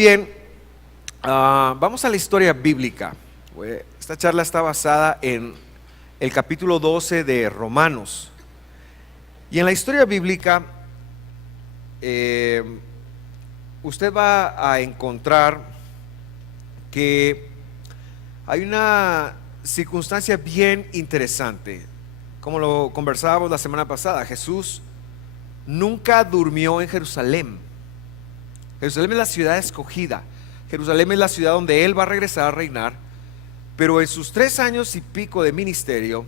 bien, vamos a la historia bíblica. Esta charla está basada en el capítulo 12 de Romanos. Y en la historia bíblica, usted va a encontrar que hay una circunstancia bien interesante. Como lo conversábamos la semana pasada, Jesús nunca durmió en Jerusalén. Jerusalén es la ciudad escogida. Jerusalén es la ciudad donde Él va a regresar a reinar. Pero en sus 3 años y pico de ministerio,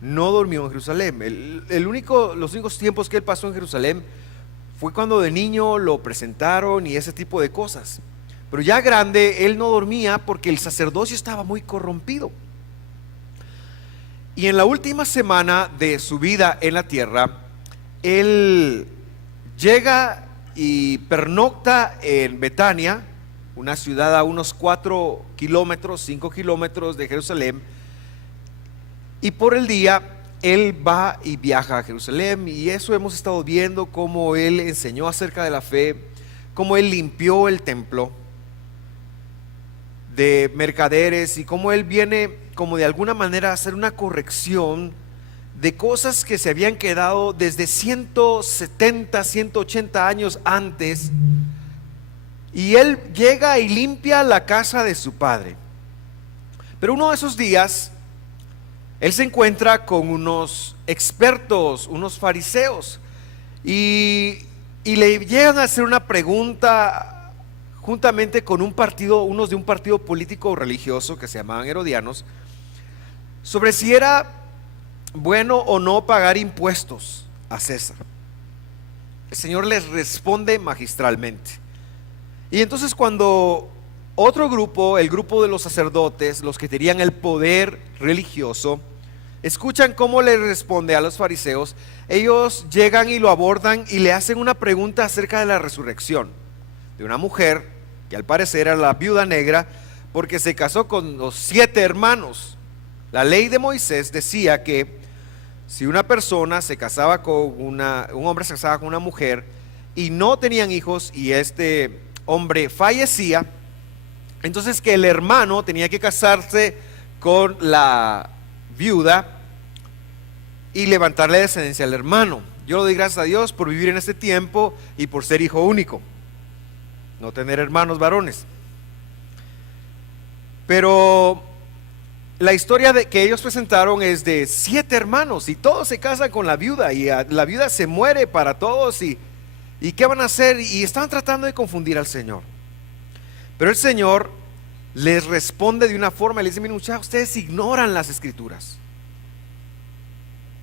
no durmió en Jerusalén. Los únicos tiempos que Él pasó en Jerusalén fue cuando de niño lo presentaron y ese tipo de cosas. Pero ya grande, Él no dormía porque el sacerdocio estaba muy corrompido. Y en la última semana de su vida en la tierra, Él llega y pernocta en Betania, una ciudad a unos 4 kilómetros, 5 kilómetros de Jerusalén. Y por el día Él va y viaja a Jerusalén, y eso hemos estado viendo, cómo Él enseñó acerca de la fe, cómo Él limpió el templo de mercaderes, y cómo Él viene como de alguna manera a hacer una corrección de cosas que se habían quedado desde 170, 180 años antes. Y Él llega y limpia la casa de su padre. Pero uno de esos días, Él se encuentra con unos expertos, unos fariseos, y le llegan a hacer una pregunta juntamente con unos de un partido político religioso que se llamaban herodianos, sobre si era bueno o no pagar impuestos a César. El Señor les responde magistralmente. Y entonces, cuando otro grupo, el grupo de los sacerdotes, los que tenían el poder religioso, escuchan cómo le responde a los fariseos, ellos llegan y lo abordan y le hacen una pregunta acerca de la resurrección de una mujer que al parecer era la viuda negra, porque se casó con los 7 hermanos. La ley de Moisés decía que si una persona se casaba un hombre se casaba con una mujer y no tenían hijos, y este hombre fallecía, entonces que el hermano tenía que casarse con la viuda y levantarle descendencia al hermano. Yo le doy gracias a Dios por vivir en este tiempo y por ser hijo único, no tener hermanos varones. Pero la historia que ellos presentaron es de 7 hermanos, y todos se casan con la viuda, y la viuda se muere para todos, y ¿qué van a hacer? Y estaban tratando de confundir al Señor. Pero el Señor les responde de una forma y les dice: miren, muchachos, ustedes ignoran las escrituras,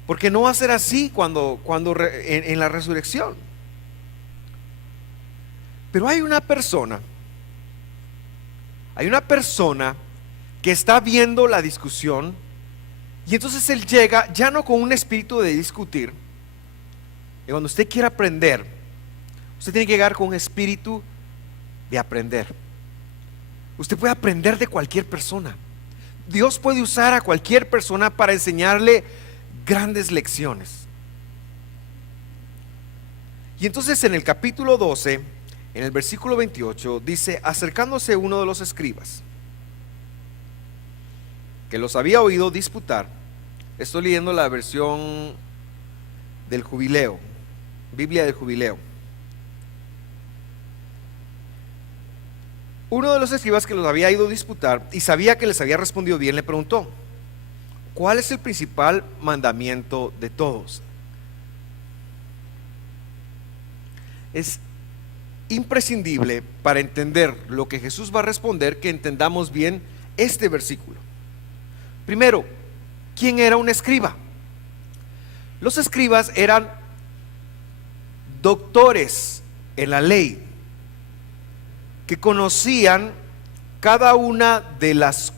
porque no va a ser así en la resurrección. Pero hay una persona que está viendo la discusión, y entonces él llega ya no con un espíritu de discutir. Y cuando usted quiere aprender, usted tiene que llegar con un espíritu de aprender. Usted puede aprender de cualquier persona. Dios puede usar a cualquier persona para enseñarle grandes lecciones. Y entonces en el capítulo 12, en el versículo 28, dice: acercándose uno de los escribas, que los había oído disputar. Estoy leyendo la versión del Jubileo, Biblia del Jubileo. Uno de los escribas que los había ido a disputar y sabía que les había respondido bien, le preguntó: ¿cuál es el principal mandamiento de todos? Es imprescindible para entender lo que Jesús va a responder que entendamos bien este versículo. Primero, ¿quién era un escriba? Los escribas eran doctores en la ley, que conocían cada una de las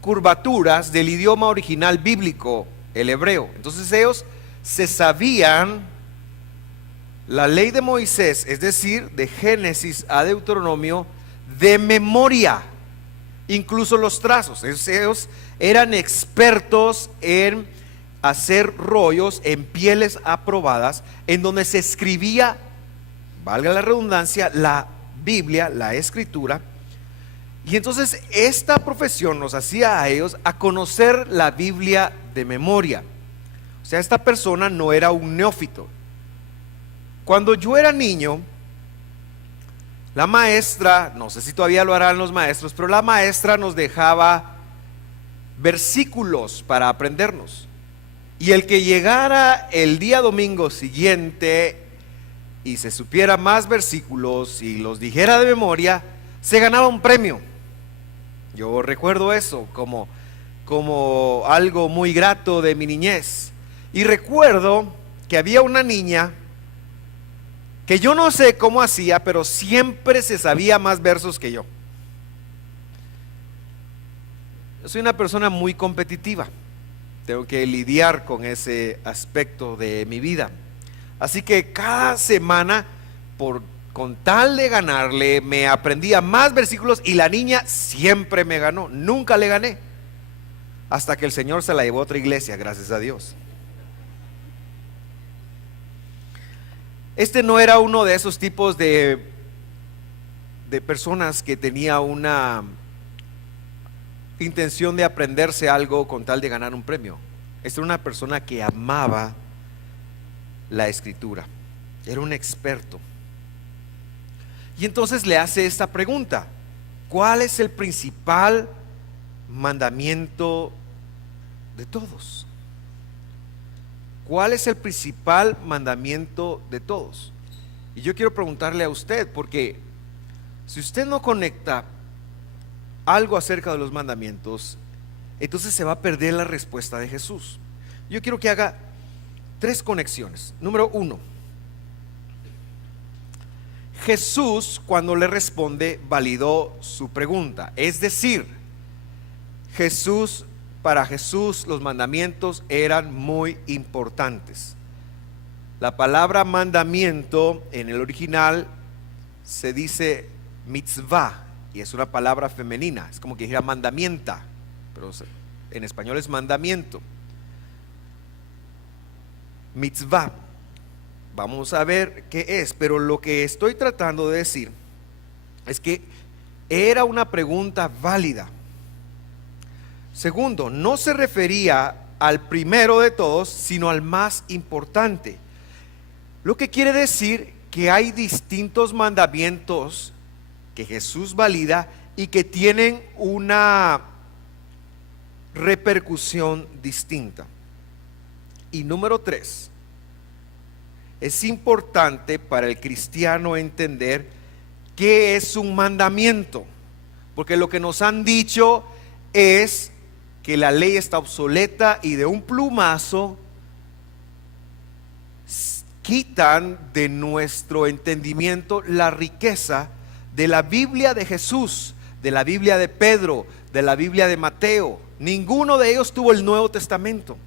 curvaturas del idioma original bíblico, el hebreo. Entonces ellos se sabían la ley de Moisés, es decir, de Génesis a Deuteronomio, de memoria, incluso los trazos. Ellos eran expertos en hacer rollos en pieles aprobadas, en donde se escribía, valga la redundancia, la Biblia, la Escritura. Y entonces esta profesión nos hacía a ellos a conocer la Biblia de memoria. O sea, esta persona no era un neófito. Cuando yo era niño, la maestra, no sé si todavía lo harán los maestros, pero la maestra nos dejaba versículos para aprendernos. Y el que llegara el día domingo siguiente y se supiera más versículos y los dijera de memoria, se ganaba un premio. Yo recuerdo eso como algo muy grato de mi niñez. Y recuerdo que había una niña que yo no sé cómo hacía, pero siempre se sabía más versos que yo. Yo soy una persona muy competitiva. Tengo que lidiar con ese aspecto de mi vida. Así que cada semana, con tal de ganarle, me aprendía más versículos y la niña siempre me ganó. Nunca le gané. Hasta que el Señor se la llevó a otra iglesia, gracias a Dios. Este no era uno de esos tipos de personas que tenía una intención de aprenderse algo con tal de ganar un premio. Esta era una persona que amaba la Escritura, era un experto. Y entonces le hace esta pregunta: ¿cuál es el principal mandamiento de todos? ¿Cuál es el principal mandamiento de todos? Y yo quiero preguntarle a usted, porque si usted no conecta algo acerca de los mandamientos, entonces se va a perder la respuesta de Jesús. Yo quiero que haga 3 conexiones. Número 1, Jesús, cuando le responde, validó su pregunta. Es decir, para Jesús los mandamientos eran muy importantes. La palabra mandamiento en el original se dice mitzvah, y es una palabra femenina, es como que dijera mandamienta, pero en español es mandamiento. Mitzvah, vamos a ver qué es, pero lo que estoy tratando de decir es que era una pregunta válida. Segundo, no se refería al primero de todos, sino al más importante. Lo que quiere decir que hay distintos mandamientos que Jesús valida y que tienen una repercusión distinta. Y número 3, es importante para el cristiano entender qué es un mandamiento, porque lo que nos han dicho es que la ley está obsoleta y de un plumazo quitan de nuestro entendimiento la riqueza de la Biblia de Jesús, de la Biblia de Pedro, de la Biblia de Mateo. Ninguno de ellos tuvo el Nuevo Testamento,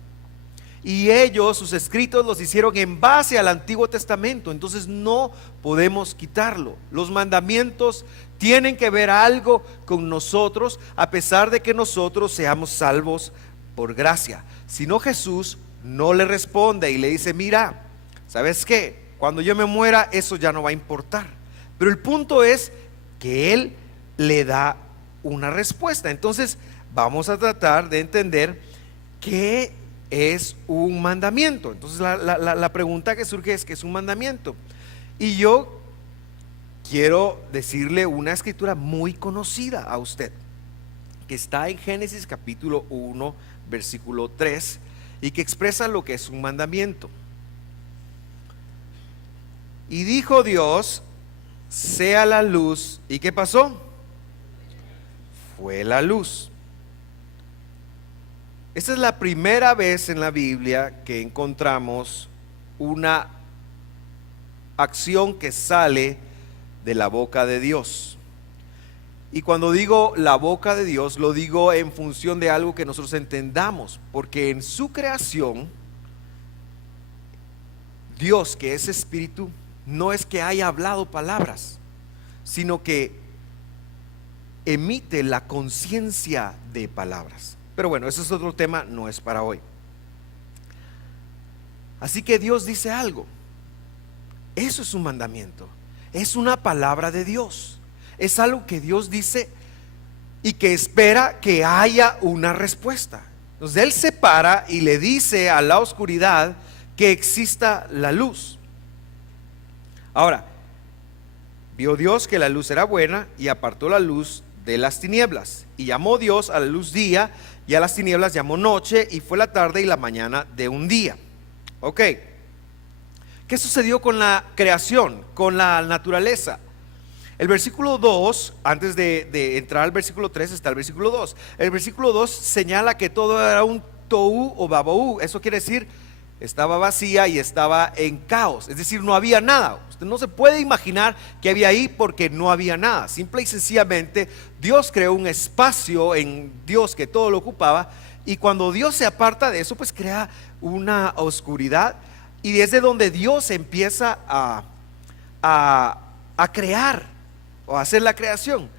y ellos sus escritos los hicieron en base al Antiguo Testamento. Entonces no podemos quitarlo. Los mandamientos tienen que ver algo con nosotros, a pesar de que nosotros seamos salvos por gracia. Si no, Jesús no le responde y le dice: mira, ¿sabes qué? Cuando yo me muera eso ya no va a importar. Pero el punto es que Él le da una respuesta. Entonces vamos a tratar de entender qué es un mandamiento. Entonces la pregunta que surge es: ¿qué es un mandamiento? Y yo quiero decirle una escritura muy conocida a usted, que está en Génesis capítulo 1 versículo 3, y que expresa lo que es un mandamiento. Y dijo Dios: sea la luz. ¿Y qué pasó? Fue la luz. Esta es la primera vez en la Biblia que encontramos una acción que sale de la boca de Dios. Y cuando digo la boca de Dios, lo digo en función de algo que nosotros entendamos, porque en su creación, Dios, que es espíritu, no es que haya hablado palabras, sino que emite la conciencia de palabras. Pero bueno, ese es otro tema, no es para hoy. Así que Dios dice algo. Eso es un mandamiento. es una palabra de Dios. Es algo que Dios dice y que espera que haya una respuesta. Entonces Él se para y le dice a la oscuridad que exista la luz. Ahora, vio Dios que la luz era buena y apartó la luz de las tinieblas. Y llamó Dios a la luz día y a las tinieblas llamó noche, y fue la tarde y la mañana de un día. Ok. ¿Qué sucedió con la creación, con la naturaleza? El versículo 2, antes de entrar al versículo 3, está el versículo 2. El versículo 2 señala que todo era un tohu o babohu. Eso quiere decir, estaba vacía y estaba en caos. Es decir, no había nada. Usted no se puede imaginar que había ahí porque no había nada. Simple y sencillamente, Dios creó un espacio en Dios que todo lo ocupaba. Y cuando Dios se aparta de eso, pues crea una oscuridad. Y desde donde Dios empieza a crear o hacer la creación,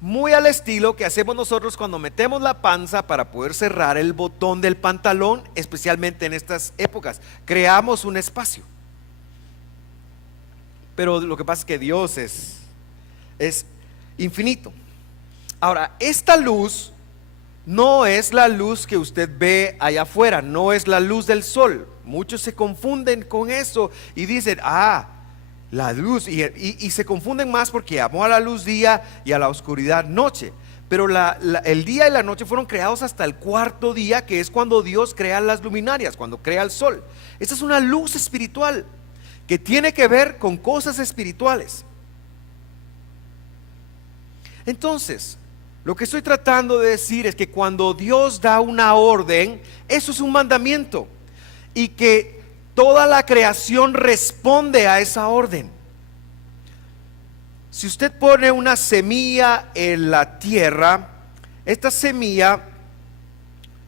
muy al estilo que hacemos nosotros cuando metemos la panza para poder cerrar el botón del pantalón, especialmente en estas épocas. Creamos un espacio. Pero lo que pasa es que Dios es infinito. Ahora, esta luz no es la luz que usted ve allá afuera, no es la luz del sol. Muchos se confunden con eso y dicen, la luz, y se confunden más porque llamó a la luz día y a la oscuridad noche. Pero el día y la noche fueron creados hasta el cuarto día, que es cuando Dios crea las luminarias, cuando crea el sol. Esta es una luz espiritual que tiene que ver con cosas espirituales. Entonces, lo que estoy tratando de decir es que cuando Dios da una orden, eso es un mandamiento, y que toda la creación responde a esa orden. Si usted pone una semilla en la tierra, esta semilla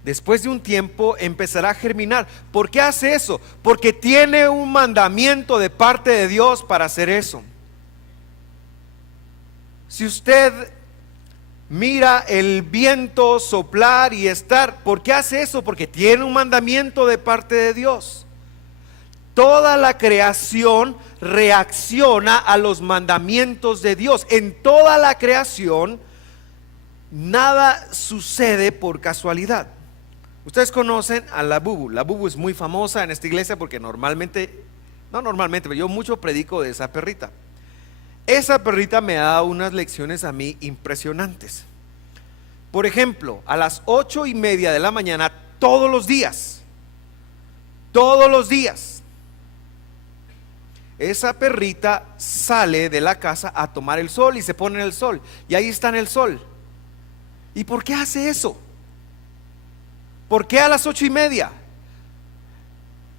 después de un tiempo empezará a germinar. ¿Por qué hace eso? Porque tiene un mandamiento de parte de Dios para hacer eso. Si usted mira el viento soplar y estar, ¿por qué hace eso? Porque tiene un mandamiento de parte de Dios. Toda la creación reacciona a los mandamientos de Dios. En toda la creación nada sucede por casualidad. Ustedes conocen a la bubu. La bubu es muy famosa en esta iglesia porque no normalmente, pero yo mucho predico de esa perrita. Esa perrita me da unas lecciones a mí impresionantes. Por ejemplo, a las 8:30 de la mañana, todos los días, esa perrita sale de la casa a tomar el sol y se pone en el sol, y ahí está en el sol. ¿Y por qué hace eso? ¿Por qué a las 8:30?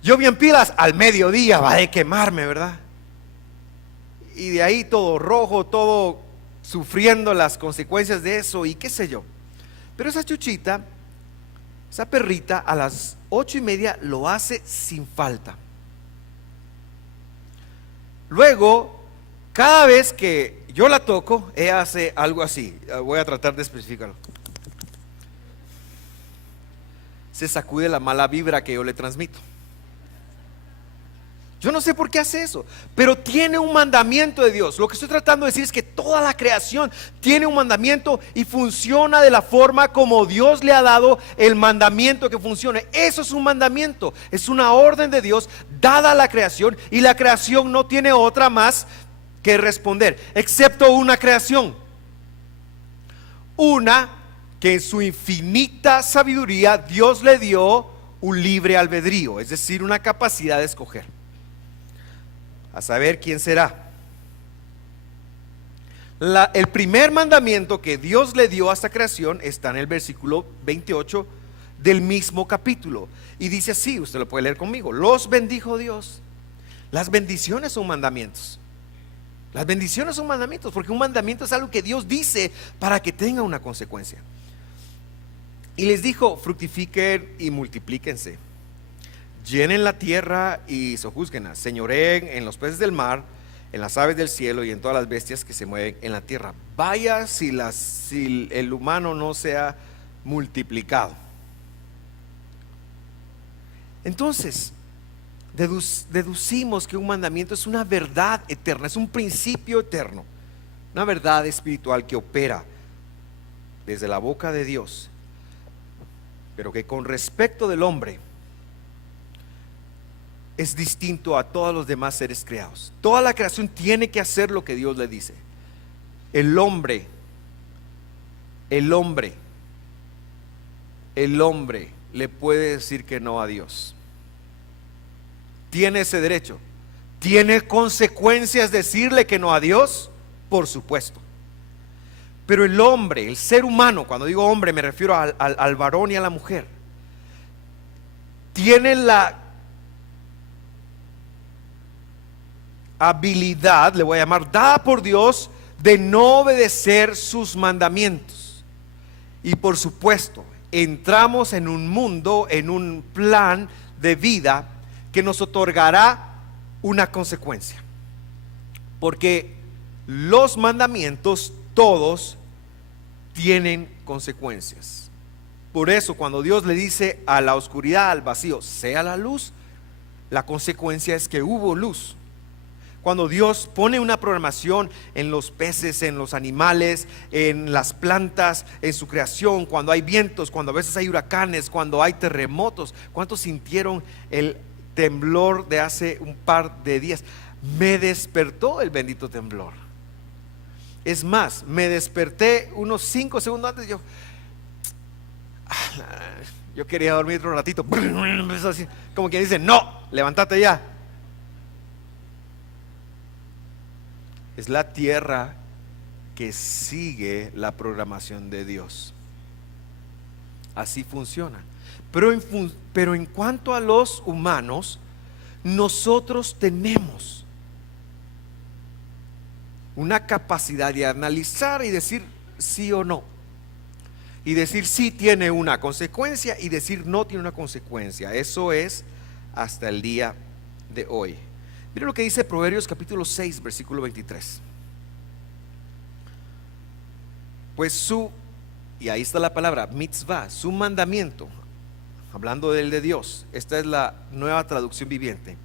Yo bien pilas, al mediodía va a quemarme, ¿verdad? Y de ahí todo rojo, todo sufriendo las consecuencias de eso y qué sé yo. Pero esa chuchita, esa perrita, a las 8:30 lo hace sin falta. Luego, cada vez que yo la toco, ella hace algo así. Voy a tratar de especificarlo. Se sacude la mala vibra que yo le transmito. Yo no sé por qué hace eso, pero tiene un mandamiento de Dios. Lo que estoy tratando de decir es que toda la creación tiene un mandamiento y funciona de la forma como Dios le ha dado el mandamiento que funcione. Eso es un mandamiento, es una orden de Dios dada a la creación, y la creación no tiene otra más que responder, excepto una creación. Una que en su infinita sabiduría Dios le dio un libre albedrío, es decir, una capacidad de escoger. A saber quién será. El primer mandamiento que Dios le dio a esta creación está en el versículo 28 del mismo capítulo, y dice así, usted lo puede leer conmigo: los bendijo Dios. Las bendiciones son mandamientos. Las bendiciones son mandamientos, porque un mandamiento es algo que Dios dice para que tenga una consecuencia. Y les dijo: fructifiquen y multiplíquense, llenen la tierra y sojúzguenla, señoreen en los peces del mar, en las aves del cielo y en todas las bestias que se mueven en la tierra. Vaya si el humano no se ha multiplicado. Entonces, deducimos que un mandamiento es una verdad eterna, es un principio eterno, una verdad espiritual que opera desde la boca de Dios, pero que con respecto del hombre es distinto a todos los demás seres creados. Toda la creación tiene que hacer lo que Dios le dice. El hombre le puede decir que no a Dios. Tiene ese derecho. ¿Tiene consecuencias decirle que no a Dios? Por supuesto. Pero el hombre, el ser humano, cuando digo hombre me refiero al varón y a la mujer, tiene la habilidad, le voy a llamar, dada por Dios, de no obedecer sus mandamientos. Y por supuesto, entramos en un mundo, en un plan de vida que nos otorgará una consecuencia, porque los mandamientos todos tienen consecuencias. Por eso cuando Dios le dice a la oscuridad, al vacío, sea la luz, la consecuencia es que hubo luz. Cuando Dios pone una programación en los peces, en los animales, en las plantas, en su creación, cuando hay vientos, cuando a veces hay huracanes, cuando hay terremotos, ¿cuántos sintieron el temblor de hace un par de días? Me despertó el bendito temblor. Es más, me desperté unos 5 segundos antes. Yo quería dormir otro ratito. Como quien dice, no, levántate ya. Es la tierra que sigue la programación de Dios. Así funciona. Pero en cuanto a los humanos, nosotros tenemos una capacidad de analizar y decir sí o no. Y decir sí tiene una consecuencia y decir no tiene una consecuencia. Eso es hasta el día de hoy. Mira lo que dice Proverbios capítulo 6 versículo 23. Pues y ahí está la palabra mitzvah, su mandamiento, hablando del de Dios, esta es la nueva traducción viviente,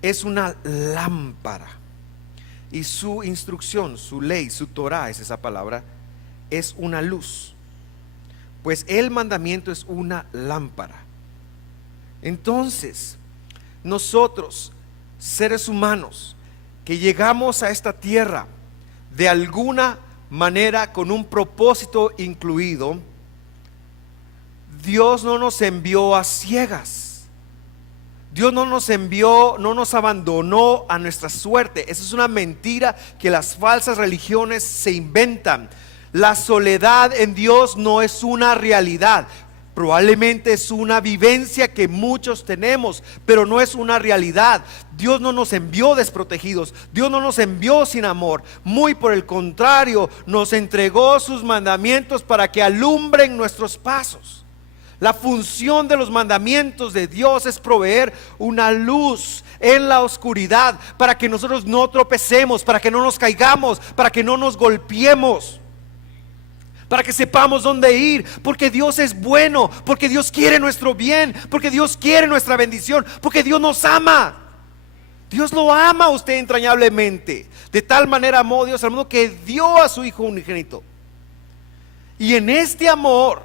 es una lámpara, y su instrucción, su ley, su Torah es esa palabra, es una luz. Pues el mandamiento es una lámpara. Entonces nosotros, seres humanos que llegamos a esta tierra de alguna manera con un propósito incluido, Dios no nos envió a ciegas. Dios no nos envió, no nos abandonó a nuestra suerte. Esa es una mentira que las falsas religiones se inventan. La soledad en Dios no es una realidad. Probablemente es una vivencia que muchos tenemos, pero no es una realidad. Dios no nos envió desprotegidos, Dios no nos envió sin amor. Muy por el contrario, nos entregó sus mandamientos para que alumbren nuestros pasos. La función de los mandamientos de Dios es proveer una luz en la oscuridad, para que nosotros no tropecemos, para que no nos caigamos, para que no nos golpeemos, para que sepamos dónde ir, porque Dios es bueno, porque Dios quiere nuestro bien, porque Dios quiere nuestra bendición, porque Dios nos ama. Dios lo ama a usted entrañablemente. De tal manera amó Dios al mundo que dio a su Hijo unigénito. Y en este amor,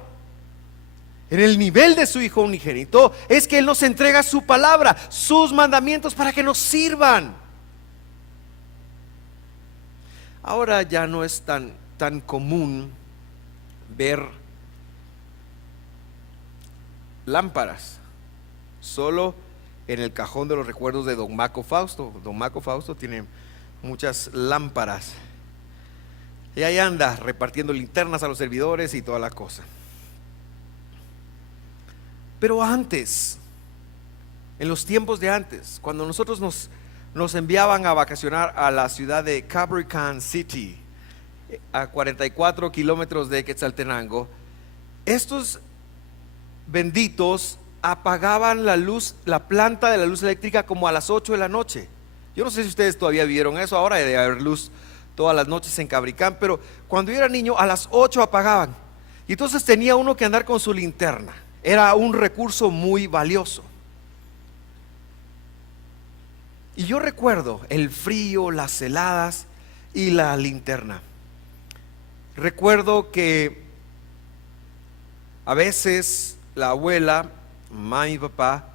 en el nivel de su Hijo unigénito, es que Él nos entrega su palabra, sus mandamientos, para que nos sirvan. Ahora ya no es tan común ver lámparas solo en el cajón de los recuerdos de Don Maco Fausto. Don Maco Fausto tiene muchas lámparas y ahí anda repartiendo linternas a los servidores y toda la cosa. Pero antes, en los tiempos de antes, cuando nosotros nos enviaban a vacacionar a la ciudad de Cabricán City, a 44 kilómetros de Quetzaltenango, estos benditos apagaban la luz, la planta de la luz eléctrica como a las 8 de la noche. Yo no sé si ustedes todavía vieron eso. Ahora debe haber luz todas las noches en Cabricán, pero cuando yo era niño a las 8 apagaban, y entonces tenía uno que andar con su linterna. Era un recurso muy valioso. Y yo recuerdo el frío, las heladas y la linterna. Recuerdo que a veces la abuela, mamá y papá,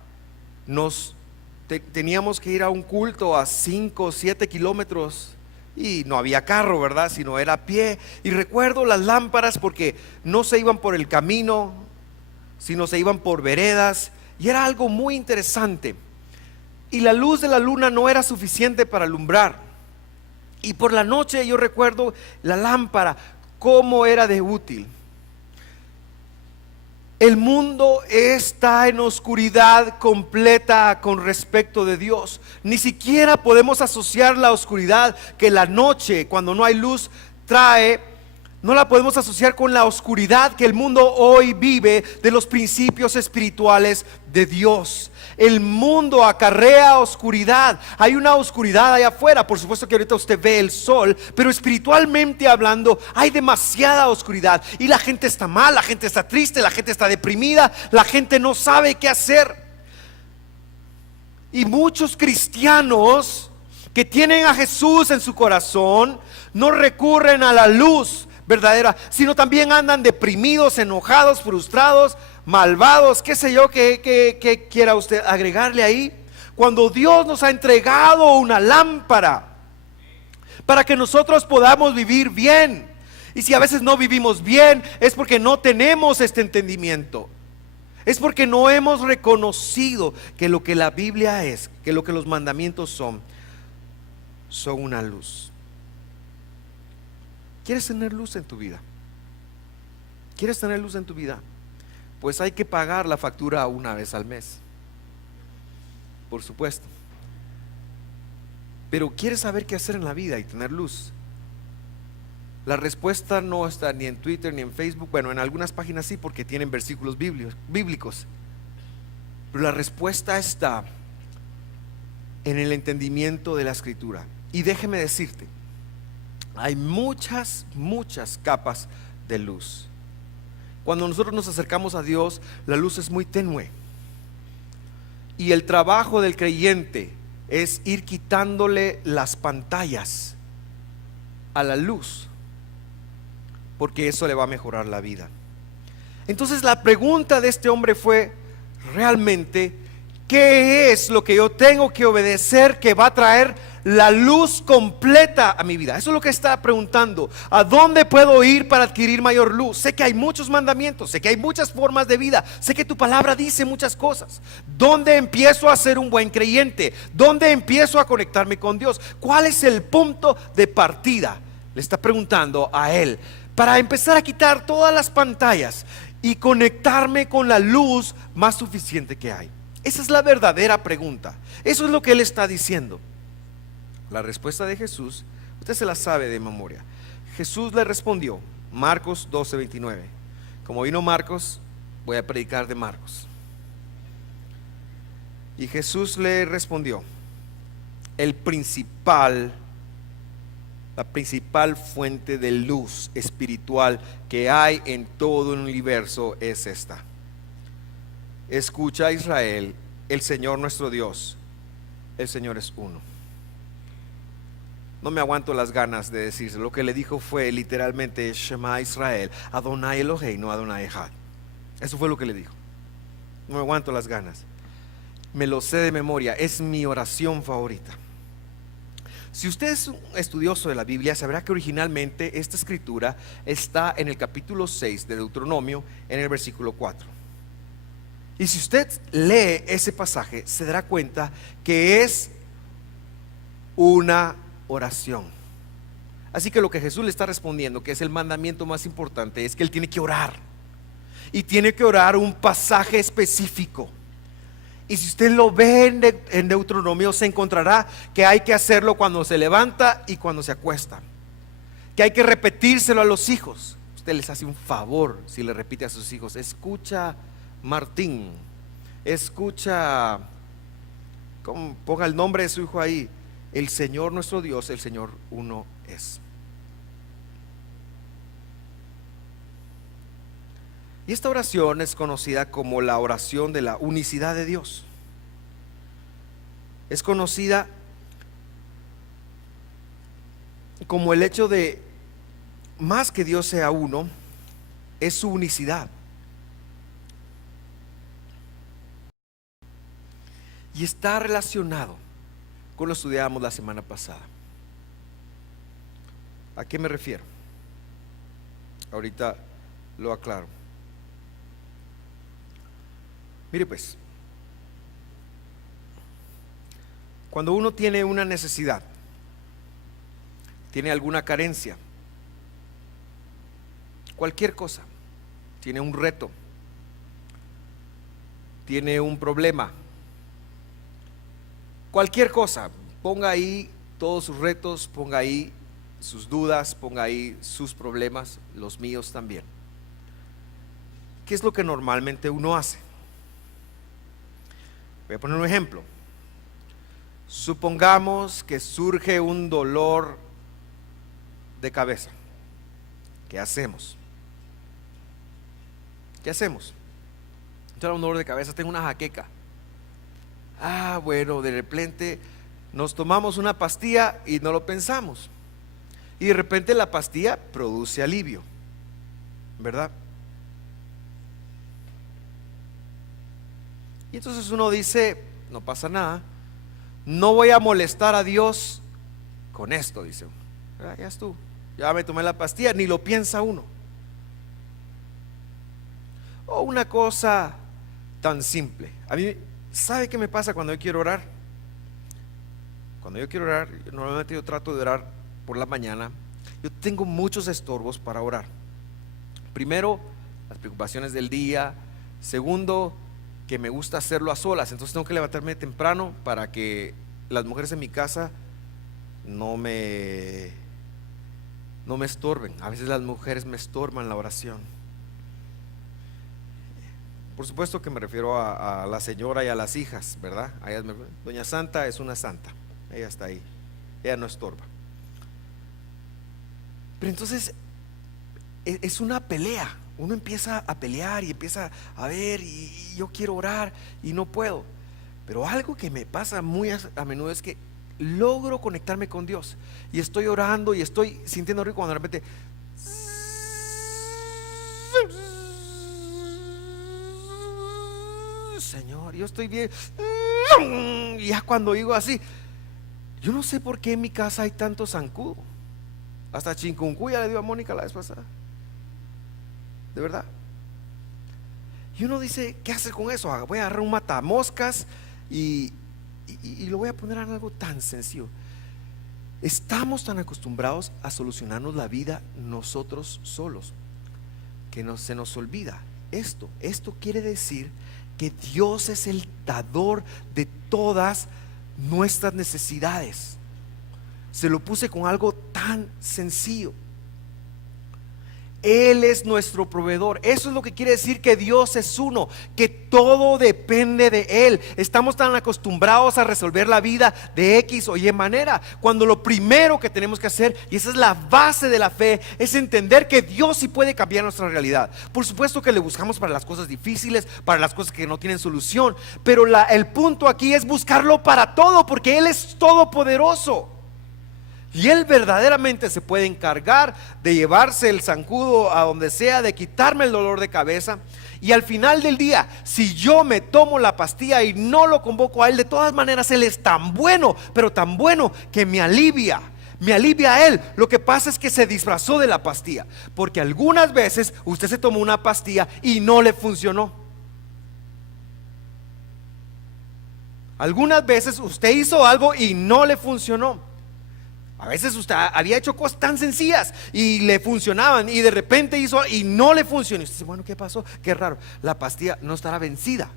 teníamos que ir a un culto a 5 o 7 kilómetros y no había carro, ¿verdad? Sino era a pie. Y recuerdo las lámparas porque no se iban por el camino, sino se iban por veredas, y era algo muy interesante. Y la luz de la luna no era suficiente para alumbrar. Y por la noche yo recuerdo la lámpara, cómo era de útil. El mundo está en oscuridad completa con respecto de Dios. Ni siquiera podemos asociar la oscuridad que la noche, cuando no hay luz, trae. No la podemos asociar con la oscuridad que el mundo hoy vive de los principios espirituales de Dios. El mundo acarrea oscuridad. Hay una oscuridad allá afuera. Por supuesto que ahorita usted ve el sol, pero espiritualmente hablando hay demasiada oscuridad. Y la gente está mal, la gente está triste, la gente está deprimida, la gente no sabe qué hacer. Y muchos cristianos que tienen a Jesús en su corazón no recurren a la luz verdadera, sino también andan deprimidos, enojados, frustrados, malvados, qué sé yo, que quiera usted agregarle ahí. Cuando Dios nos ha entregado una lámpara para que nosotros podamos vivir bien. Y si a veces no vivimos bien, es porque no tenemos este entendimiento. Es porque no hemos reconocido que lo que la Biblia es, que lo que los mandamientos son una luz. ¿Quieres tener luz en tu vida? ¿Quieres tener luz en tu vida? Pues hay que pagar la factura una vez al mes, por supuesto. Pero ¿quieres saber qué hacer en la vida y tener luz? La respuesta no está ni en Twitter ni en Facebook. Bueno, en algunas páginas sí, porque tienen versículos bíblicos. Pero la respuesta está en el entendimiento de la Escritura. Y déjeme decirte, hay muchas capas de luz. Cuando nosotros nos acercamos a Dios, la luz es muy tenue. Y el trabajo del creyente es ir quitándole las pantallas a la luz, porque eso le va a mejorar la vida. Entonces la pregunta de este hombre fue: realmente, ¿qué es lo que yo tengo que obedecer que va a traer la luz completa a mi vida? Eso es lo que está preguntando. ¿A dónde puedo ir para adquirir mayor luz? Sé que hay muchos mandamientos, sé que hay muchas formas de vida, sé que tu palabra dice muchas cosas. ¿Dónde empiezo a ser un buen creyente? ¿Dónde empiezo a conectarme con Dios? ¿Cuál es el punto de partida? Le está preguntando a él, para empezar a quitar todas las pantallas y conectarme con la luz más suficiente que hay. Esa es la verdadera pregunta. Eso es lo que él está diciendo. La respuesta de Jesús, usted se la sabe de memoria. Jesús le respondió, Marcos 12:29. Como vino Marcos, voy a predicar de Marcos. Y Jesús le respondió: la principal fuente de luz espiritual que hay en todo el universo es esta. Escucha, Israel, el Señor nuestro Dios, el Señor es uno. No me aguanto las ganas de decirse. Lo que le dijo fue literalmente Shema Israel, Adonai Elohei, no Adonai Echad. Eso fue lo que le dijo. No me aguanto las ganas. Me lo sé de memoria, es mi oración favorita. Si usted es un estudioso de la Biblia, sabrá que originalmente esta escritura está en el capítulo 6 de Deuteronomio, en el versículo 4. Y si usted lee ese pasaje, se dará cuenta que es una oración. Así que lo que Jesús le está respondiendo, que es el mandamiento más importante, es que él tiene que orar. Y tiene que orar un pasaje específico. Y si usted lo ve en Deuteronomio, se encontrará que hay que hacerlo cuando se levanta y cuando se acuesta. Que hay que repetírselo a los hijos. Usted les hace un favor si le repite a sus hijos: escucha, Martín, escucha, ponga el nombre de su hijo ahí. El Señor nuestro Dios, el Señor uno es. Y esta oración es conocida como la oración de la unicidad de Dios. Es conocida como el hecho de, más que Dios sea uno, es su unicidad. Y está relacionado con lo que estudiábamos la semana pasada. ¿A qué me refiero? Ahorita lo aclaro. Mire pues, cuando uno tiene una necesidad, tiene alguna carencia, cualquier cosa, tiene un reto, tiene un problema, cualquier cosa, ponga ahí todos sus retos, ponga ahí sus dudas, ponga ahí sus problemas, los míos también. ¿Qué es lo que normalmente uno hace? Voy a poner un ejemplo. Supongamos que surge un dolor de cabeza. ¿Qué hacemos? ¿Qué hacemos? Tengo un dolor de cabeza, tengo una jaqueca. Bueno, de repente nos tomamos una pastilla y no lo pensamos. Y de repente la pastilla produce alivio, ¿verdad? Y entonces uno dice, no pasa nada, no voy a molestar a Dios con esto, dice uno. Ya estuvo, ya me tomé la pastilla, ni lo piensa uno. O una cosa tan simple. A mí, ¿sabe qué me pasa cuando yo quiero orar? Cuando yo quiero orar, normalmente yo trato de orar por la mañana. Yo tengo muchos estorbos para orar. Primero, las preocupaciones del día. Segundo, que me gusta hacerlo a solas, entonces tengo que levantarme temprano para que las mujeres en mi casa no me estorben. A veces las mujeres me estorban la oración. Por supuesto que me refiero a la señora y a las hijas, ¿verdad? Doña Santa es una santa, ella está ahí, ella no estorba. Pero entonces es una pelea. Uno empieza a pelear y empieza a ver, y yo quiero orar y no puedo. Pero algo que me pasa muy a menudo es que logro conectarme con Dios y estoy orando y estoy sintiendo rico cuando de repente Señor, yo estoy bien. Y ya cuando digo así, yo no sé por qué en mi casa hay tanto zancudo. Hasta chikungunya le dio a Mónica la vez pasada. De verdad. Y uno dice, ¿qué hacer con eso? Voy a agarrar un matamoscas y lo voy a poner en algo tan sencillo. Estamos tan acostumbrados a solucionarnos la vida nosotros solos que se nos olvida esto. Esto quiere decir que Dios es el dador de todas nuestras necesidades. Se lo puse con algo tan sencillo. Él es nuestro proveedor. Eso es lo que quiere decir que Dios es uno, que todo depende de Él. Estamos tan acostumbrados a resolver la vida de X o Y manera, cuando lo primero que tenemos que hacer, y esa es la base de la fe, es entender que Dios sí puede cambiar nuestra realidad. Por supuesto que le buscamos para las cosas difíciles, para las cosas que no tienen solución, pero el punto aquí es buscarlo para todo, porque Él es todopoderoso. Y Él verdaderamente se puede encargar de llevarse el zancudo a donde sea, de quitarme el dolor de cabeza. Y al final del día, si yo me tomo la pastilla y no lo convoco a Él, de todas maneras Él es tan bueno, pero tan bueno que me alivia a Él. Lo que pasa es que se disfrazó de la pastilla, porque algunas veces usted se tomó una pastilla y no le funcionó. Algunas veces usted hizo algo y no le funcionó. A veces usted había hecho cosas tan sencillas y le funcionaban, y de repente hizo y no le funcionó. Y usted dice, bueno, ¿qué pasó? Qué raro, la pastilla no estará vencida.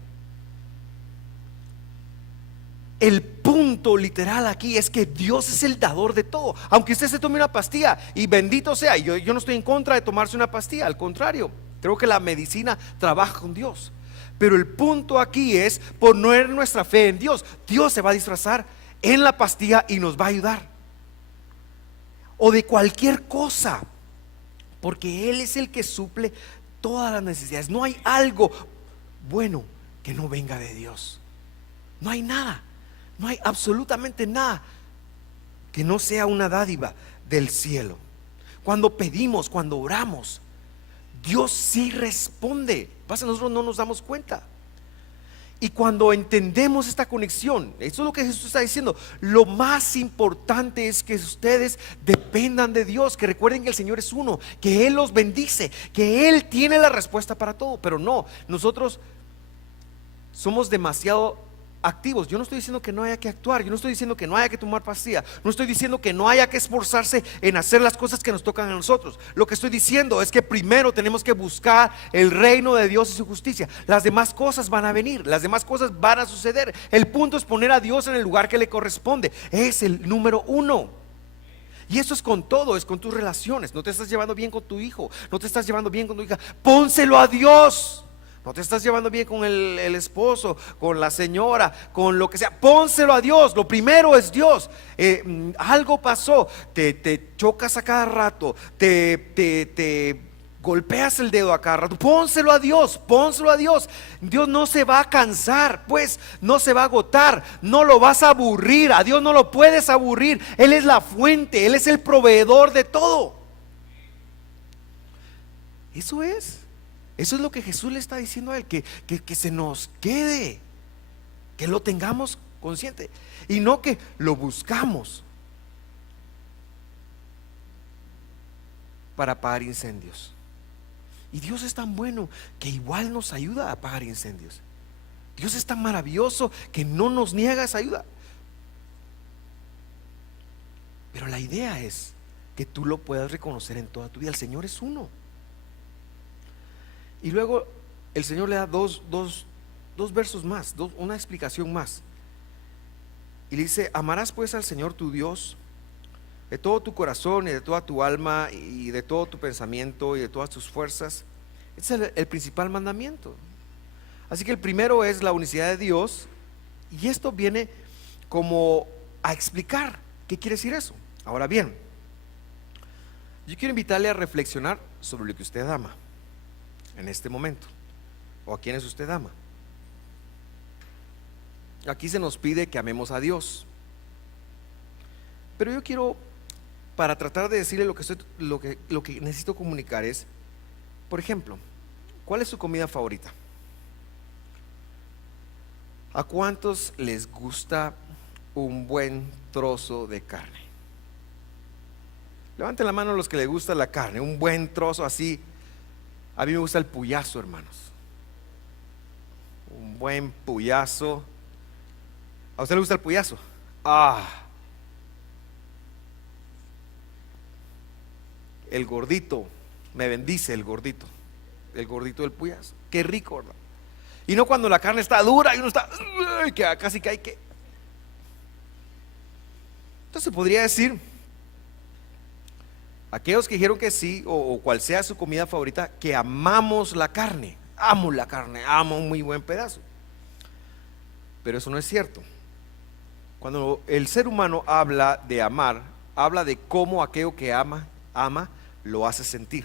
El punto literal aquí es que Dios es el dador de todo. Aunque usted se tome una pastilla, y bendito sea, yo no estoy en contra de tomarse una pastilla, al contrario, creo que la medicina trabaja con Dios. Pero el punto aquí es poner nuestra fe en Dios. Dios se va a disfrazar en la pastilla y nos va a ayudar. O de cualquier cosa, porque Él es el que suple todas las necesidades. No hay algo bueno que no venga de Dios. No hay nada, no hay absolutamente nada que no sea una dádiva del cielo. Cuando pedimos, cuando oramos, Dios sí responde. Pasa, nosotros no nos damos cuenta. Y cuando entendemos esta conexión, eso es lo que Jesús está diciendo. Lo más importante es que ustedes dependan de Dios, que recuerden que el Señor es uno, que Él los bendice, que Él tiene la respuesta para todo. Pero no, nosotros somos demasiado activos. Yo no estoy diciendo que no haya que actuar, yo no estoy diciendo que no haya que tomar pastilla, no estoy diciendo que no haya que esforzarse en hacer las cosas que nos tocan a nosotros. Lo que estoy diciendo es que primero tenemos que buscar el reino de Dios y su justicia. Las demás cosas van a venir, las demás cosas van a suceder. El punto es poner a Dios en el lugar que le corresponde. Es el número uno. Y eso es con todo, es con tus relaciones. No te estás llevando bien con tu hijo, no te estás llevando bien con tu hija, pónselo a Dios. No te estás llevando bien con el esposo, con la señora, con lo que sea, pónselo a Dios. Lo primero es Dios. Algo pasó, te chocas a cada rato, te golpeas el dedo a cada rato, pónselo a Dios, pónselo a Dios. Dios no se va a cansar, pues no se va a agotar, no lo vas a aburrir. A Dios no lo puedes aburrir. Él es la fuente, Él es el proveedor de todo. Eso es lo que Jesús le está diciendo a él, que se nos quede, que lo tengamos consciente y no que lo buscamos para apagar incendios. Y Dios es tan bueno que igual nos ayuda a apagar incendios. Dios es tan maravilloso que no nos niega esa ayuda. Pero la idea es que tú lo puedas reconocer en toda tu vida. El Señor es uno. Y luego el Señor le da dos versos más, una explicación más. Y le dice: amarás pues al Señor tu Dios de todo tu corazón y de toda tu alma y de todo tu pensamiento y de todas tus fuerzas. Ese es el principal mandamiento. Así que el primero es la unicidad de Dios. Y esto viene como a explicar qué quiere decir eso. Ahora bien, yo quiero invitarle a reflexionar sobre lo que usted ama en este momento, o a quienes usted ama. Aquí se nos pide que amemos a Dios, pero yo quiero, para tratar de decirle lo que necesito comunicar es, por ejemplo, ¿cuál es su comida favorita? ¿A cuántos les gusta un buen trozo de carne? Levanten la mano los que les gusta la carne, un buen trozo así. A mí me gusta el puyazo, hermanos. Un buen puyazo. ¿A usted le gusta el puyazo? El gordito, me bendice el gordito del puyazo. Qué rico, ¿verdad? Y no cuando la carne está dura y uno está que casi que hay que. Entonces podría decir, aquellos que dijeron que sí, o cual sea su comida favorita, que amamos la carne. Amo la carne, amo un muy buen pedazo. Pero eso no es cierto. Cuando el ser humano habla de amar, habla de cómo aquello que ama lo hace sentir.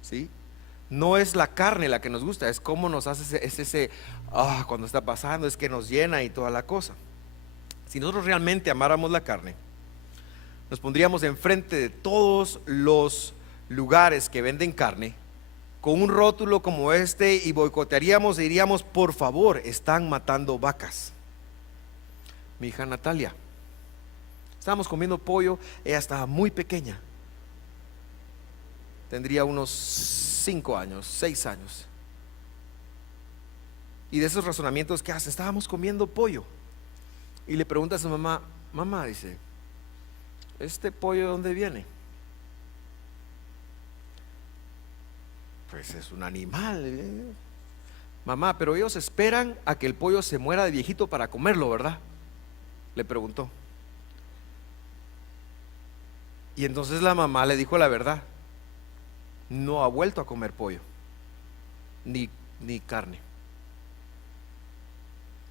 ¿Sí? No es la carne la que nos gusta, es cómo nos hace ese cuando está pasando, es que nos llena y toda la cosa. Si nosotros realmente amáramos la carne, nos pondríamos enfrente de todos los lugares que venden carne con un rótulo como este y boicotearíamos e diríamos: por favor, están matando vacas. Mi hija Natalia, estábamos comiendo pollo, ella estaba muy pequeña, tendría unos 5 años, 6 años, y de esos razonamientos que hace, estábamos comiendo pollo y le pregunta a su mamá: mamá, dice, ¿este pollo de dónde viene? Pues es un animal, Mamá, pero ellos esperan a que el pollo se muera de viejito para comerlo, ¿verdad? Le preguntó. Y entonces la mamá le dijo la verdad: no ha vuelto a comer pollo ni carne.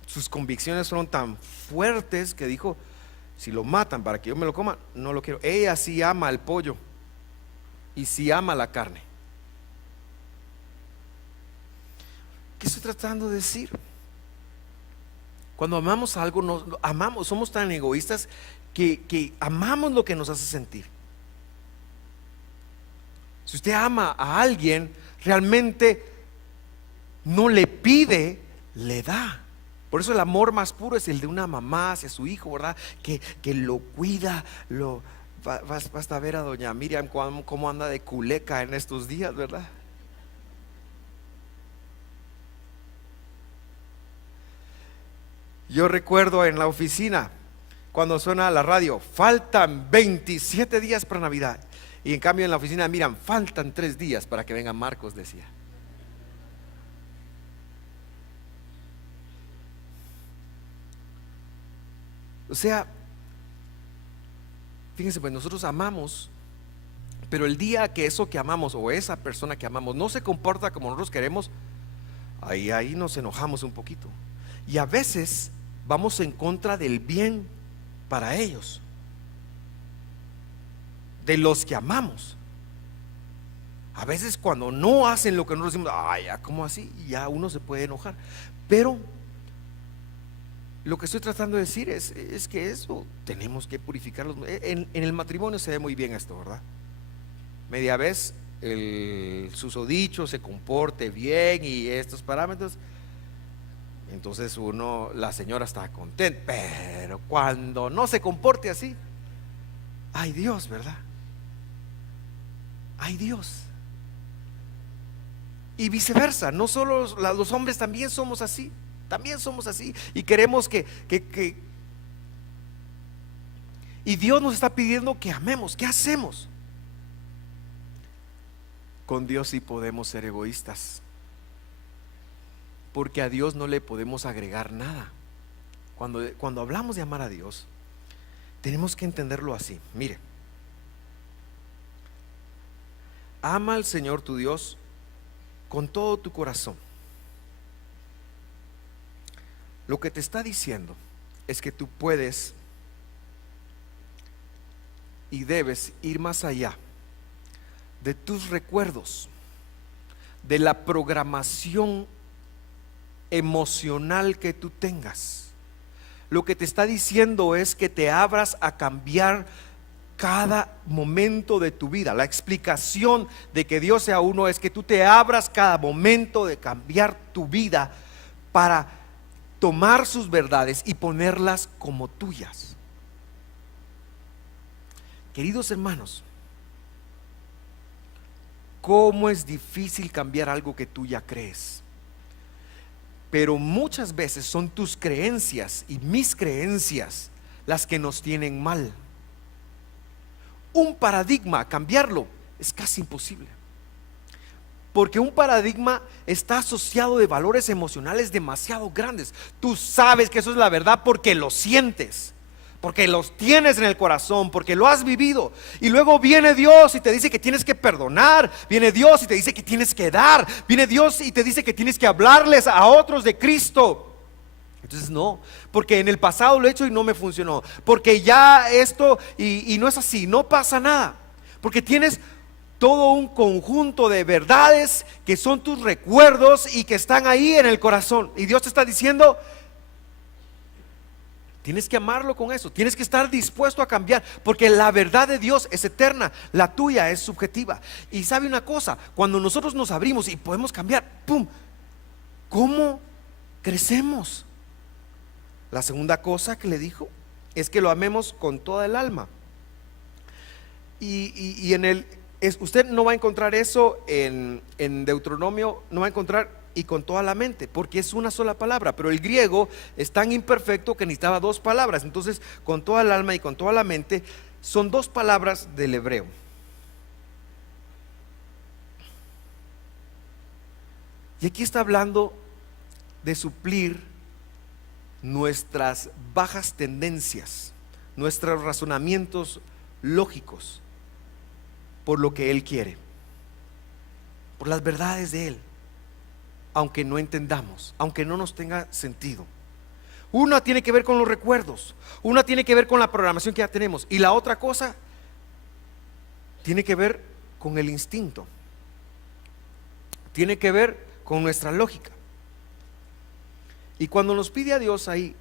Sus convicciones fueron tan fuertes que dijo: si lo matan para que yo me lo coma, no lo quiero. Ella sí ama el pollo y sí ama la carne. ¿Qué estoy tratando de decir? Cuando amamos algo, nos amamos, somos tan egoístas que amamos lo que nos hace sentir. Si usted ama a alguien, realmente no le pide, le da. Por eso el amor más puro es el de una mamá hacia su hijo, ¿verdad? Que lo cuida, basta ver a doña Miriam cómo anda de culeca en estos días, ¿verdad? Yo recuerdo en la oficina, cuando suena la radio, faltan 27 días para Navidad. Y en cambio en la oficina, miran, faltan 3 días para que venga Marcos, decía. O sea, fíjense, pues nosotros amamos, pero el día que eso que amamos o esa persona que amamos no se comporta como nosotros queremos, ahí nos enojamos un poquito. Y a veces vamos en contra del bien para ellos, de los que amamos. A veces cuando no hacen lo que nosotros decimos, ya, ¿cómo así? Y ya uno se puede enojar. Pero lo que estoy tratando de decir es que eso tenemos que purificarlos. En el matrimonio se ve muy bien esto, ¿verdad? Media vez el susodicho se comporte bien y estos parámetros, entonces la señora está contenta. Pero cuando no se comporte así, ay Dios, ¿verdad? Ay Dios. Y viceversa, no solo los hombres también somos así. También somos así y queremos y Dios nos está pidiendo que amemos. ¿Qué hacemos? Con Dios sí podemos ser egoístas, porque a Dios no le podemos agregar nada. Cuando hablamos de amar a Dios, tenemos que entenderlo así. Mire, ama al Señor tu Dios con todo tu corazón. Lo que te está diciendo es que tú puedes y debes ir más allá de tus recuerdos, de la programación emocional que tú tengas. Lo que te está diciendo es que te abras a cambiar cada momento de tu vida. La explicación de que Dios sea uno es que tú te abras cada momento de cambiar tu vida para tomar sus verdades y ponerlas como tuyas. Queridos hermanos, cómo es difícil cambiar algo que tú ya crees. Pero muchas veces son tus creencias y mis creencias las que nos tienen mal. Un paradigma, cambiarlo es casi imposible, porque un paradigma está asociado de valores emocionales demasiado grandes. Tú sabes que eso es la verdad porque lo sientes, porque los tienes en el corazón, porque lo has vivido. Y luego viene Dios y te dice que tienes que perdonar. Viene Dios y te dice que tienes que dar. Viene Dios y te dice que tienes que hablarles a otros de Cristo. Entonces no, porque en el pasado lo he hecho y no me funcionó, porque ya esto y no es así, no pasa nada, porque tienes todo un conjunto de verdades que son tus recuerdos y que están ahí en el corazón. Y Dios te está diciendo, tienes que amarlo con eso, tienes que estar dispuesto a cambiar, porque la verdad de Dios es eterna, la tuya es subjetiva. Y sabe una cosa, cuando nosotros nos abrimos y podemos cambiar, ¡pum!, ¿cómo crecemos? La segunda cosa que le dijo es que lo amemos con toda el alma. Y usted no va a encontrar eso en Deuteronomio, no va a encontrar y con toda la mente, porque es una sola palabra, pero el griego es tan imperfecto que necesitaba 2 palabras. Entonces, con toda el alma y con toda la mente son 2 palabras del hebreo. Y aquí está hablando de suplir nuestras bajas tendencias, nuestros razonamientos lógicos, por lo que Él quiere, por las verdades de Él, aunque no entendamos, aunque no nos tenga sentido. Una tiene que ver con los recuerdos, una tiene que ver con la programación que ya tenemos, y la otra cosa tiene que ver con el instinto, tiene que ver con nuestra lógica. Y cuando nos pide a Dios ahí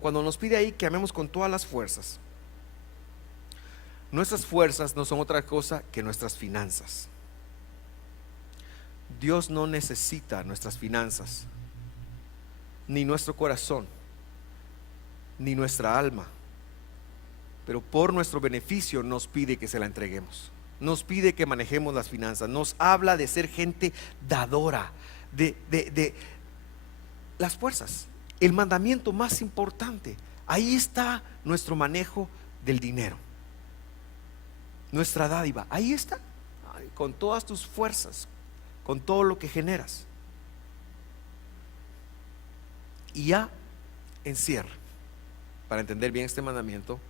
cuando nos pide ahí que amemos con todas las fuerzas, nuestras fuerzas no son otra cosa que nuestras finanzas. Dios no necesita nuestras finanzas, ni nuestro corazón, ni nuestra alma, pero por nuestro beneficio nos pide que se la entreguemos. Nos pide que manejemos las finanzas. Nos habla de ser gente dadora de las fuerzas. El mandamiento más importante, ahí está nuestro manejo del dinero, nuestra dádiva, ahí está, con todas tus fuerzas, con todo lo que generas. Y ya en cierre, para entender bien este mandamiento,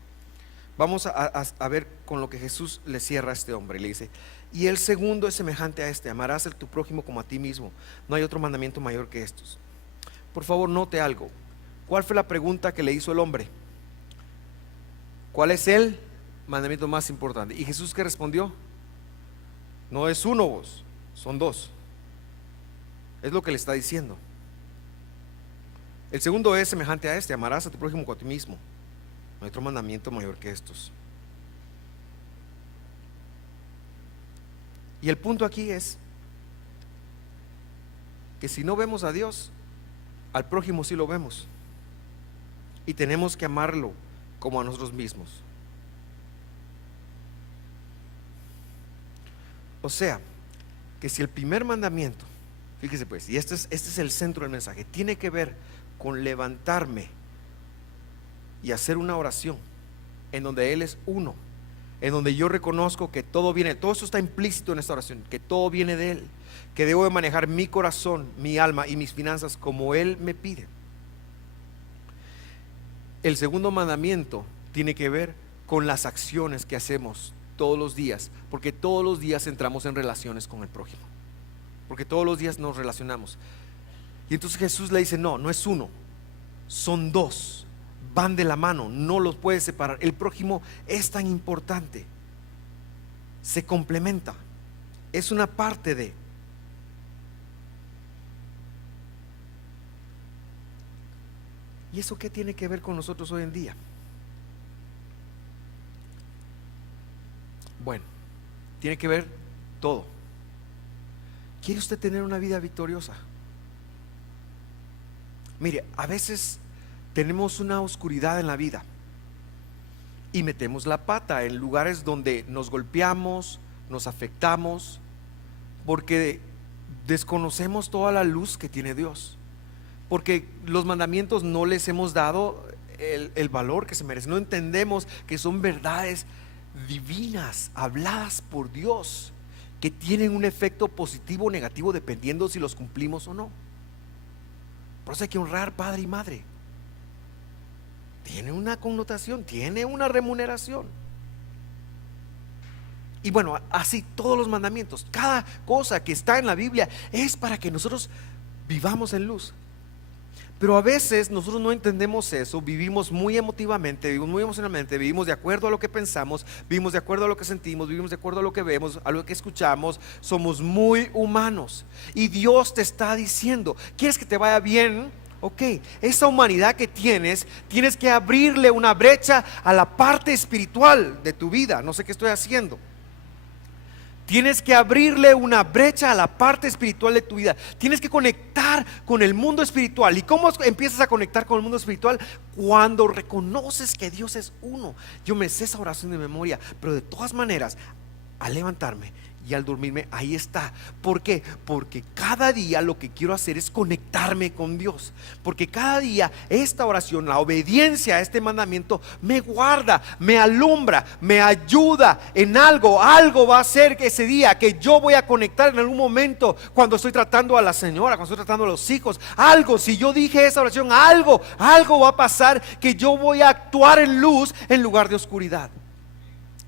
vamos a ver con lo que Jesús le cierra a este hombre. Le dice: y el segundo es semejante a este: amarás a tu prójimo como a ti mismo. No hay otro mandamiento mayor que estos. Por favor, note algo. ¿Cuál fue la pregunta que le hizo el hombre? ¿Cuál es el mandamiento más importante? ¿Y Jesús qué respondió? No es uno, vos, son dos. Es lo que le está diciendo. El segundo es semejante a este: amarás a tu prójimo como a ti mismo. No hay otro mandamiento mayor que estos. Y el punto aquí es que si no vemos a Dios, al prójimo sí lo vemos, y tenemos que amarlo como a nosotros mismos. O sea, que si el primer mandamiento, fíjese pues, y este es el centro del mensaje, tiene que ver con levantarme y hacer una oración en donde Él es uno, en donde yo reconozco que todo viene, todo eso está implícito en esta oración, que todo viene de Él, que debo de manejar mi corazón, mi alma y mis finanzas como Él me pide. El segundo mandamiento tiene que ver con las acciones que hacemos todos los días, porque todos los días entramos en relaciones con el prójimo, porque todos los días nos relacionamos. Y entonces Jesús le dice: no, no es uno, son dos, van de la mano, no los puedes separar. El prójimo es tan importante, se complementa, es una parte de. ¿Y eso qué tiene que ver con nosotros hoy en día? Bueno, tiene que ver todo. ¿Quiere usted tener una vida victoriosa? Mire, a veces tenemos una oscuridad en la vida y metemos la pata en lugares donde nos golpeamos, nos afectamos, porque desconocemos toda la luz que tiene Dios, porque los mandamientos no les hemos dado el valor que se merecen. No entendemos que son verdades divinas, habladas por Dios, que tienen un efecto positivo o negativo dependiendo si los cumplimos o no. Por eso hay que honrar padre y madre. Tiene una connotación, tiene una remuneración. Y bueno, así todos los mandamientos, cada cosa que está en la Biblia es para que nosotros vivamos en luz. Pero a veces nosotros no entendemos eso, vivimos muy emotivamente, vivimos muy emocionalmente, vivimos de acuerdo a lo que pensamos, vivimos de acuerdo a lo que sentimos, vivimos de acuerdo a lo que vemos, a lo que escuchamos. Somos muy humanos y Dios te está diciendo: ¿quieres que te vaya bien? Ok, esa humanidad que tienes que abrirle una brecha a la parte espiritual de tu vida. No sé qué estoy haciendo. Tienes que abrirle una brecha a la parte espiritual de tu vida. Tienes que conectar con el mundo espiritual. ¿Y cómo empiezas a conectar con el mundo espiritual? Cuando reconoces que Dios es uno. Yo me sé esa oración de memoria, pero de todas maneras, al levantarme y al dormirme, ahí está. ¿Por qué? Porque cada día lo que quiero hacer es conectarme con Dios. Porque cada día esta oración, la obediencia a este mandamiento, me guarda, me alumbra, me ayuda en algo. Algo va a ser que ese día que yo voy a conectar en algún momento, cuando estoy tratando a la señora, cuando estoy tratando a los hijos. Algo, si yo dije esa oración, algo va a pasar, que yo voy a actuar en luz en lugar de oscuridad.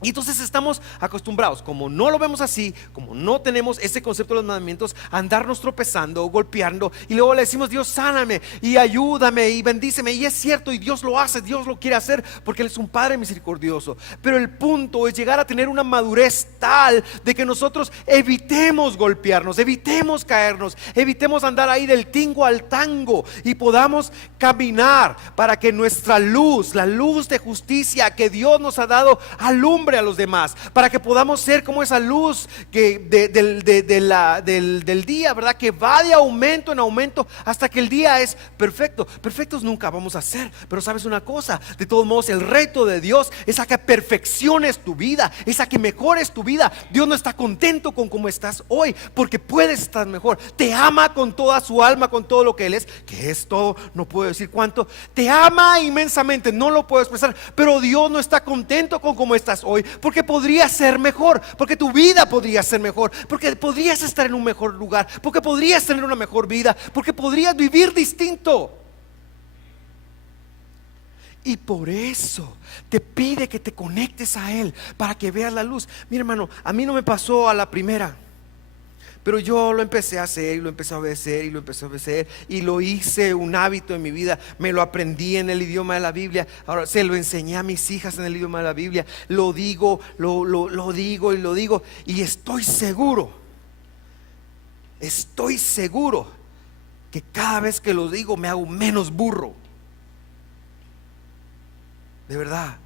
Y entonces estamos acostumbrados, como no lo vemos así, como no tenemos ese concepto de los mandamientos, a andarnos tropezando, golpeando, y luego le decimos: Dios, sáname y ayúdame y bendíceme. Y es cierto, y Dios lo hace, Dios lo quiere hacer, porque Él es un Padre misericordioso. Pero el punto es llegar a tener una madurez tal de que nosotros evitemos golpearnos, evitemos caernos, evitemos andar ahí del tingo al tango, y podamos caminar para que nuestra luz, la luz de justicia que Dios nos ha dado, alumbre a los demás, para que podamos ser como esa luz que del día, ¿verdad? Que va de aumento en aumento hasta que el día es perfecto. Perfectos nunca vamos a ser, pero sabes una cosa, de todos modos el reto de Dios es a que perfecciones tu vida, es a que mejores tu vida. Dios no está contento con cómo estás hoy, porque puedes estar mejor. Te ama con toda su alma, con todo lo que Él es, que es todo, no puedo decir cuánto. Te ama inmensamente, no lo puedo expresar, pero Dios no está contento con cómo estás hoy, porque podría ser mejor, porque tu vida podría ser mejor, porque podrías estar en un mejor lugar, porque podrías tener una mejor vida, porque podrías vivir distinto. Y por eso te pide que te conectes a Él, para que veas la luz. Mira, hermano, a mí no me pasó a la primera, pero yo lo empecé a hacer, y lo empecé a obedecer, y lo empecé a obedecer, y lo hice un hábito en mi vida. Me lo aprendí en el idioma de la Biblia. Ahora se lo enseñé a mis hijas en el idioma de la Biblia. Lo digo, lo digo y lo digo. Y estoy seguro que cada vez que lo digo me hago menos burro. De verdad,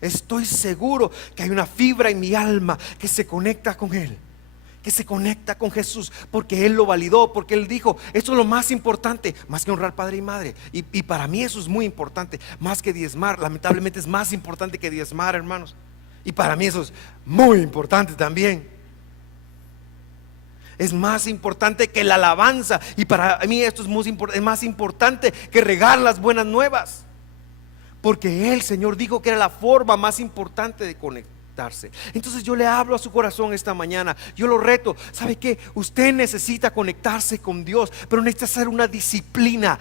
estoy seguro que hay una fibra en mi alma que se conecta con Él, que se conecta con Jesús, porque Él lo validó, porque Él dijo: esto es lo más importante, más que honrar padre y madre. Y para mí eso es muy importante, más que diezmar. Lamentablemente es más importante que diezmar, hermanos. Y para mí eso es muy importante también. Es más importante que la alabanza. Y para mí esto es más importante que regar las buenas nuevas, porque el Señor dijo que era la forma más importante de conectarse. Entonces yo le hablo a su corazón esta mañana. Yo lo reto. ¿Sabe qué? Usted necesita conectarse con Dios, pero necesita hacer una disciplina.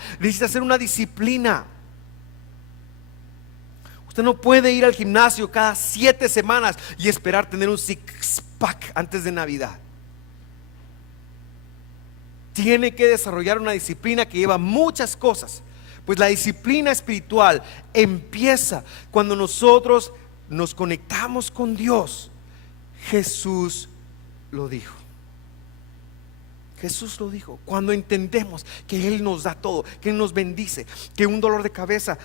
Usted no puede ir al gimnasio cada 7 semanas y esperar tener un six pack antes de Navidad. Tiene que desarrollar una disciplina que lleva muchas cosas. Pues la disciplina espiritual empieza cuando nosotros nos conectamos con Dios. Jesús lo dijo. Cuando entendemos que Él nos da todo, que Él nos bendice, que un dolor de cabeza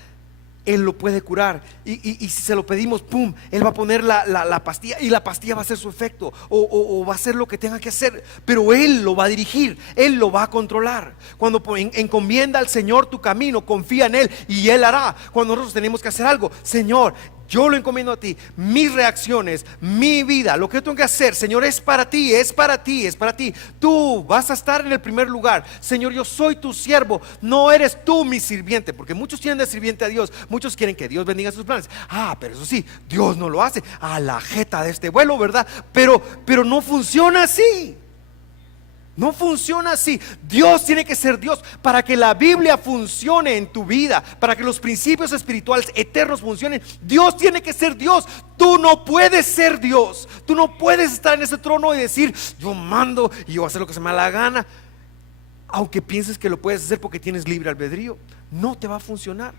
Él lo puede curar, y si se lo pedimos, pum, Él va a poner la pastilla, y la pastilla va a hacer su efecto, o va a hacer lo que tenga que hacer, pero Él lo va a dirigir, Él lo va a controlar. Cuando encomienda al Señor tu camino, confía en Él y Él hará. Cuando nosotros tenemos que hacer algo: Señor, yo lo encomiendo a ti, mis reacciones, mi vida, lo que tengo que hacer, Señor, es para ti, es para ti, es para ti. Tú vas a estar en el primer lugar. Señor, yo soy tu siervo, no eres tú mi sirviente. Porque muchos tienen de sirviente a Dios, muchos quieren que Dios bendiga sus planes. Pero eso sí, Dios no lo hace. A la jeta de este vuelo, ¿verdad? Pero no funciona así. No funciona así. Dios tiene que ser Dios para que la Biblia funcione en tu vida, para que los principios espirituales eternos funcionen. Dios tiene que ser Dios. Tú no puedes ser Dios. Tú no puedes estar en ese trono y decir: yo mando y yo voy a hacer lo que se me da la gana, aunque pienses que lo puedes hacer porque tienes libre albedrío. No te va a funcionar.